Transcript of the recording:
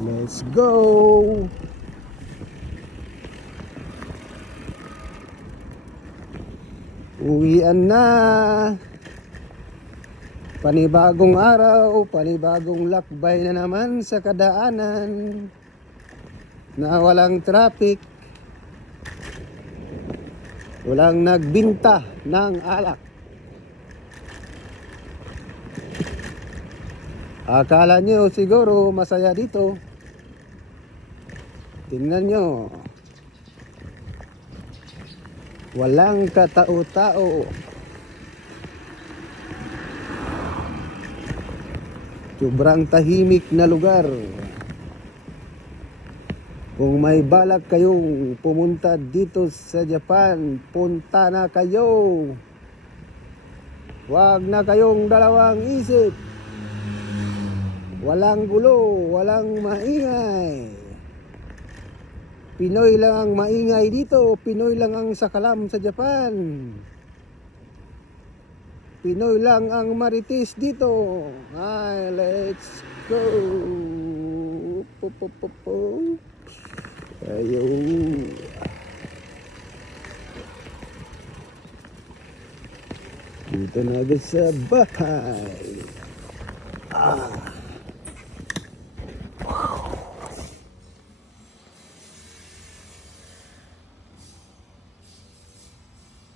Let's go! Uwian na! Panibagong araw, panibagong lakbay na naman sa kadaanan na walang traffic, walang nagbinta ng alak. Akala nyo siguro masaya dito. Tingnan nyo, walang katao-tao. Sobrang tahimik na lugar. Kung may balak kayong pumunta dito sa Japan, punta na kayo. Huwag na kayong dalawang isip. Walang gulo, walang maingay. Pinoy lang ang maingay dito. Pinoy lang ang sakalam sa Japan. Pinoy lang ang marites dito. Ay, let's go. Ayo. Dito na sa bahay.